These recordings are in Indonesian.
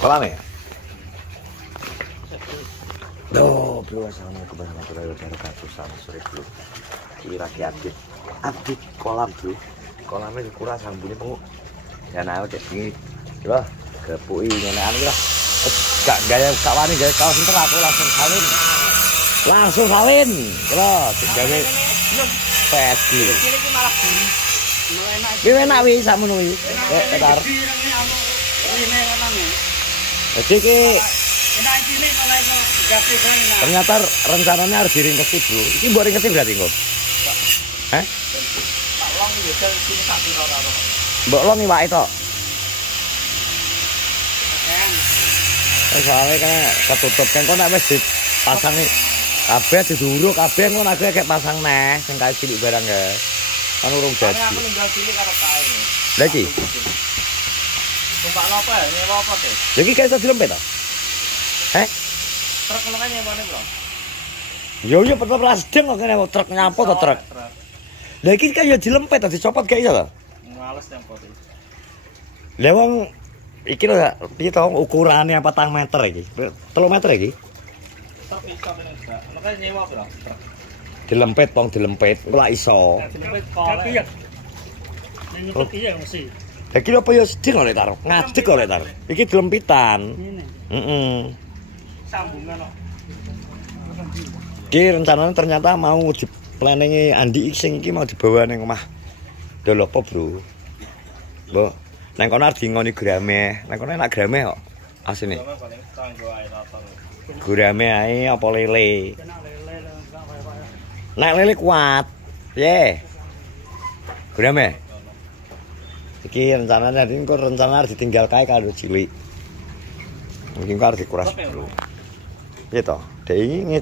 Kolame. Duh, bro, assalamualaikum warahmatullahi wabarakatuh. Selamat sore, bro. Iki lagi update kolam, bro. Kolamnya kurang sambune pengu. Ya nah cek iki. Coba kepuki ngene iki lah. Gak gaya wani gaya kaos entar aku langsung salin. Langsung salin. Coba gawe PSG. Iki malah buri. Iki enak wi sakmono wi. Entar. Ini enane. Jadi ki Enak iki malah iso digawe kan. ternyata rencananya harus diringkesi, bro. Iki mbok ringkesi berarti kok. Hah? Tak long yo dal sini tak piro karo. Mbok long iwake tok. Soalnya kan ketutup kan kok nek wis dipasang kabeh diduruk kabeh ngono aku kayak pasang neh sing kae cilik barang ya. Kan urung dadi. Aku ninggal sini karo kae. Lha iki. Tumpak napa ya? Nyewa apa, Dek? Lha iki kae iso dilempet to? Heh? Truk ngono kan nyewane, Bro. Yo yo tetep rasdeng kok kene truk nyampo to truk. Lha iki kan yo dilempet to dicopot kae iso to? Males nyampo iki. Lah wong iki lho piye to ukurane 4 meter iki? 3 meter iki? Truk iso tenan gak. Ngono kan nyewa, Bro. Dilempet pong dilempet ora iso. Dilempet kok. Iya. Nyempet iya mesti. Lah iki apa yo sedih kok lek taruh. Ngadeg kok lek taruh. Iki dilempitan. Ini. Heeh. Sambungan kok. Iki rencananya ternyata mau diplanningi Andi sing iki mau dibawa ning omah Dolopo, Bro. Mbok, nang kono arep ngoni grame. Nang kono enak grame kok. Asine. Paling kanggo ae latar. Grame ae apa lele. Nek lele kuat. Piye? Grame. Iki rencananya iki kok rencana harus ditinggal kae karo cilik. Mungkin kok harus dikuras, Bro. Piye to? Dek iki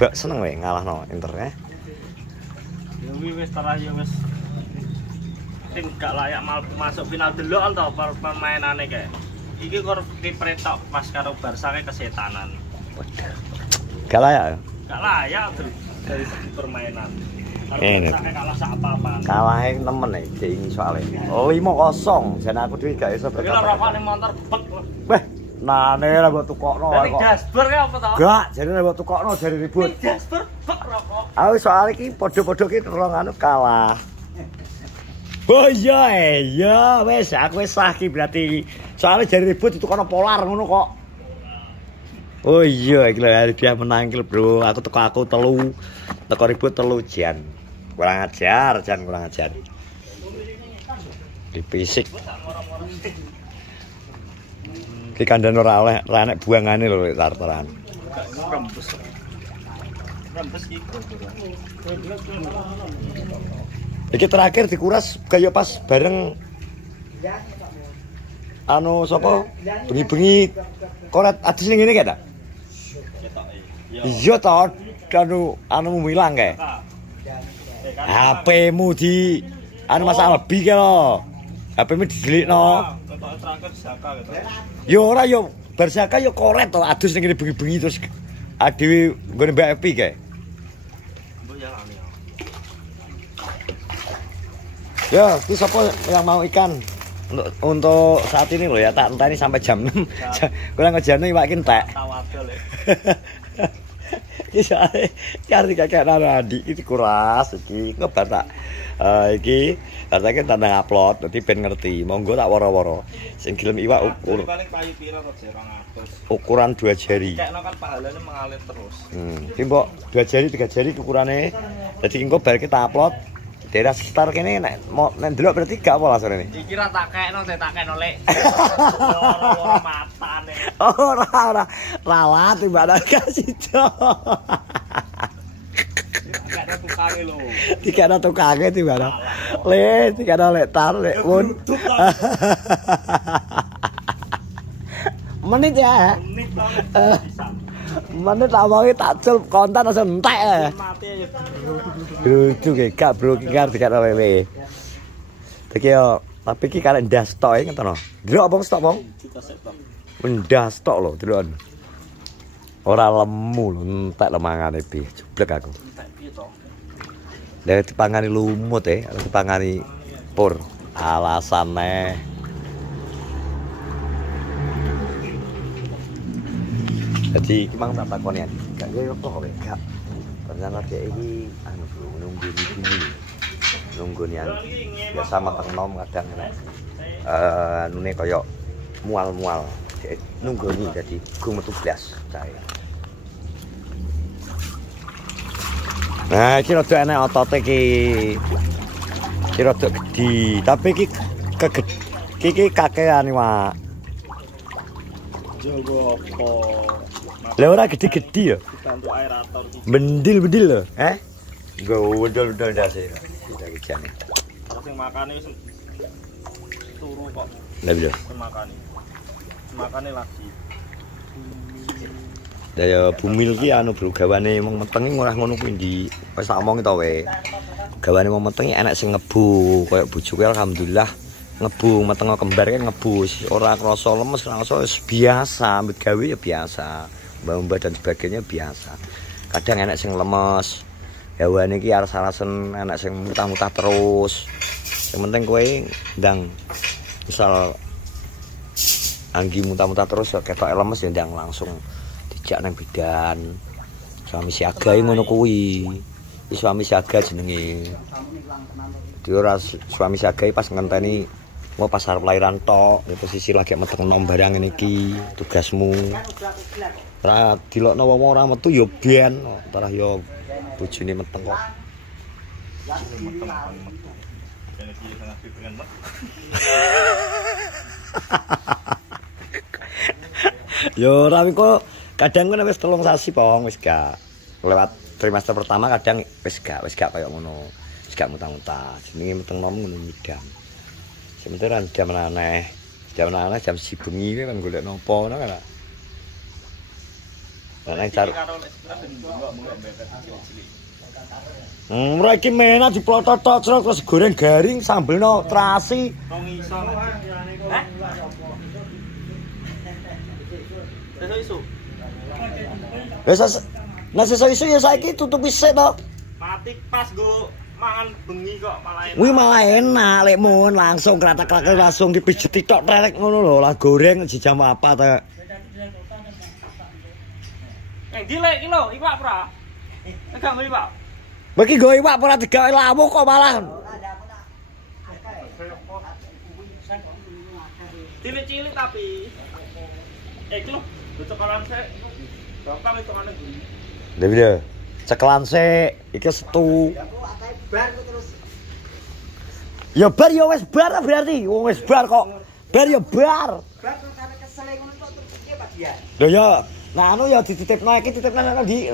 bak seneng wae ngalahno Inter. Ya wis tarah ya wis. Tim gak layak masuk final delok to permainane kae. Iki kok dipretok pas karo Barca kae kesetanan. Gak layak. Gak layak dari segi permainan. Ini. Kalah sak apa-apaan. Kalahe temen iki soalnya 5-0 jan aku dhewe gak iso Iki lho rokokne motor bek. Weh, nane lah mbok tukokno Dari kok. dashboard kae apa to? Gak, jane mbok tukokno jare ribut. Dashboard bek rokok. Aku soalnya iki padha-padha ki rong anu kalah. Oh iya, wis aku wis sah ki berarti. Soalnya jare ribut ditukokno polar ngono kok. Oh iya, iki lho dia menang ki, Bro. Aku telu. Teko ribut 3 jan. Kurang ajar, jan kurang ajar. Dipisik. Ki kandhane ora oleh, ora enek buangane lho tartaran. Rembes. Rembes iki. Iki terakhir dikuras kaya pas bareng anu sapa? Bengi-bengi koret adus ning ngene kae ta? Iya ta, anu milang kae. HP-mu di anu masalah lebih kae lho. HP-mu didelikno. Terakhir Zaka gitu. Yo ora yo Barsaka yo koret to adus ning ngene bengi-bengi terus adewe nggone Mbak Epi kae. Mbok ya kami. Ya, itu siapa yang mau ikan untuk saat ini loh ya, tak entah ini sampai jam 6. Kurang kerjaan ini makin tak. Tawadol ya. Iki soalnya cari kakek naro Adi iki kuras iki ngebar tak. Iki katanya tanda upload nanti ben ngerti. Monggo tak woro-woro. Sing gelem iwak Paling payu pira kok 200. ukuran 2 jari. Kayakno kan pahalane mengalir terus. Iki mbok 2 jari 3 jari ukurane. Dadi engko bar kita upload daerah sekitar kene nek ndelok berarti gak apa lasane. Iki ra tak kekno, tak kekno lek. Ora matane. Ora ralat timbang kasih to. Gak tukange lho. Dikana tukange timbang. Le, dikana lek tar lek pun. Menit ya. Menit banget bisa. Menit awange tak jel kontan langsung entek. Mati ya. Lucu gak bro kingkar dikana lele. Iki yo tapi iki karek ndas tok e ngono. Delok apa stok, Bang? Kita setok. Ndas tok lho, delokan. Ora lemu lho, entek lemangane pi. Jeblek aku. Entek piye to? Lah dipangani lumut dipangani pur. Alasane Jadi memang tak takoni gak ya apa kowe gak. Ternyata dia iki anu bro nunggu di sini. Nunggu nian biasa mateng nom kadang enak. Anune kaya mual-mual. Nunggu ni jadi gue metu blas cair. Nah, iki rada enek otote iki. Iki rada gedhi, tapi iki iki kakean Wak. Jogo apa? Lah ora gede-gede ya. Dibantu aerator iki. Bendil-bendil lho, Bendil-bendil dase. Bisa kijane. Terus sing makane wis turu kok. Lah iya. Makane. Makane lagi. Daya bumil ki anu bro gawane mung metengi ora ngono kuwi ndi. Wis tak omong to wae. Gawane mung metengi enak sing ngebu, koyo bojoku alhamdulillah ngebu metengo kembar kan ngebu ora krasa lemes, ora krasa wis biasa, ambek gawe ya biasa. Mbah-mbah dan sebagainya biasa. Kadang enak sing lemes. Gawane iki aras-arasen enak sing mutah-mutah terus. Yang penting kowe ndang misal anggi mutah-mutah terus ketok lemes ya ndang langsung dijak nang bidan. Suami siaga ngono kuwi. Suami siaga jenenge. Di ora suami siaga pas ngenteni mau pasar pelayaran tok, di posisi lagi meteng nom barang ngene iki, tugasmu. Ora dilokno wong ora metu ya ben, tarah ya bojone meteng kok. Yo ora kok kadang kan wis 3 sasi pong wis gak lewat trimester pertama kadang wis gak kaya ngono. Wis gak muta-muta. Jenenge meteng nom ngono midang. Sementara jam aneh jam sibengi kan golek nopo ngono kan. Lah taruh. Ora iki menak diplotot terus goreng garing sambelno terasi. Wong iso. Heh? Iso. Wes nasi iso ya saiki tutup isik to. Mati pas go mangan bengi kok malah enak. Wih malah enak lek mun langsung kratak-kratak langsung dipijet tok trek ngono lho, lah goreng jam apa ta. Ndi lek iki lho, iwak pra. Enggak nggo iwak. Bagi go iwak ora digawe lawuh kok malah. Cilik-cilik tapi. Iki lho, cekelan sik. Gampang hitungane gini. Lha piye? Cekelan sik, iki setu. Ya bar ya wis bar berarti. Wong wis bar kok. Bar ya bar. Bar karena kesel ngono tok terus piye Pak Dian? Lho ya, nah anu ya dititipno iki titipno nang ndi?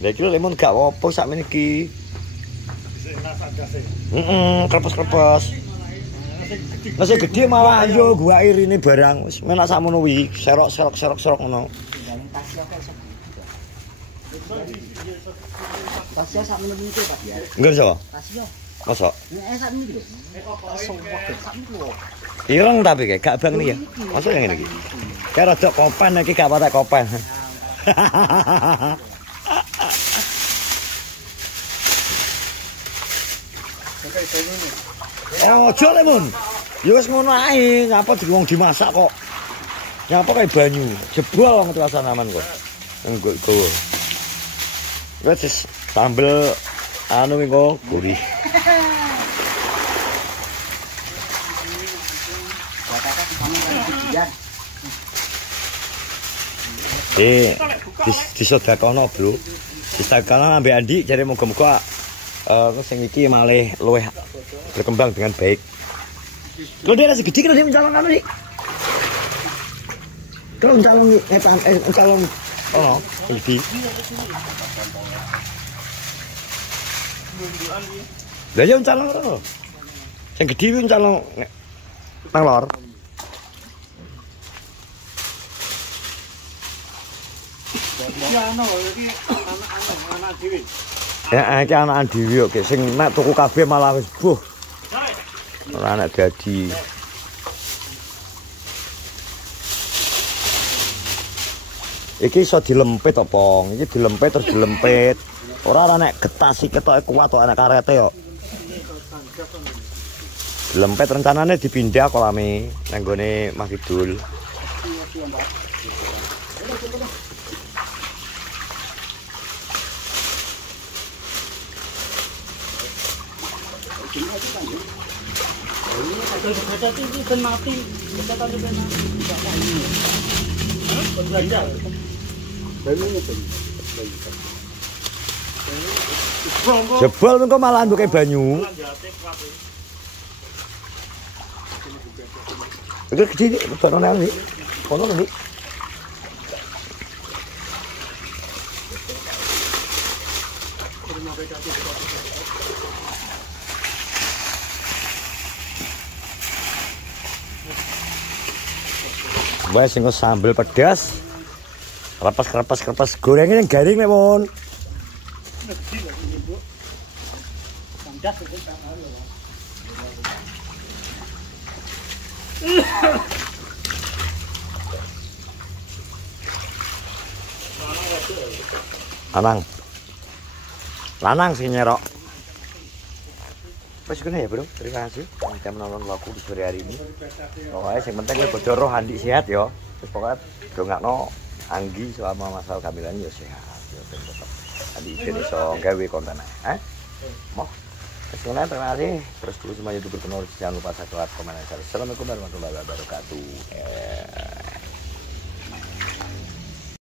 Lah iki lho lemon gak opo sakmene iki. Krepes-krepes. Nasi gede malah yo gua irine barang wis menak sakmono wi, serok ngono. Tasya sakmono iki Pak ya. Enggak iso. Tasya. Masa? Nek sak niki lho. Ireng tapi gak bang niki ya. Masa yang ngene iki. Kayak rada kopan iki gak patek kopan. Oh, jole mun. Ya wis ngono ae, ngapa wong dimasak kok. Nyapa kayak banyu. Jebol wong tuasan aman kok. Engko gowo. Wis sambel anu engko gurih. Disodakono, Bro. Disodakono ambek Andi jare muga-muga sing iki malih luwih berkembang dengan baik. Kalau dia masih gede kan dia mencalon apa sih? Kalau mencalon oh lebih. Lah ya mencalon ora. Sing gede kuwi mencalon nang lor. Ya ono iki anak dhewe. Ya iki anakan dhewe kok sing nek tuku kabeh malah wis buh. Ora anak dadi. Iki iso dilempit apa? Iki dilempit terus dilempit. Ora nek getas iki ketoke kuat kok anak karete yo. Lempet rencananya dipindah kolame nang gone Mas Kidul. Jebol engko malahan buke banyu. Iki gede iki, kono nang iki. Kono iki. Wes sing sambel pedas. Kerpas gorengnya yang garing nek, Mon. Lanang sing nyerok. Wes kene ya, Bro. Terima kasih sudah menonton vlogku di sore hari ini. Pokoknya yang penting kowe bojo roh Andi sehat ya. Terus pokoknya dongakno Anggi selama masalah kehamilan ya sehat. Ya tetep Andi iso gawe konten. Moh. Terima kasih. Terus dulu semua YouTuber penulis jangan lupa subscribe, komen, dan share. Assalamualaikum warahmatullahi wabarakatuh.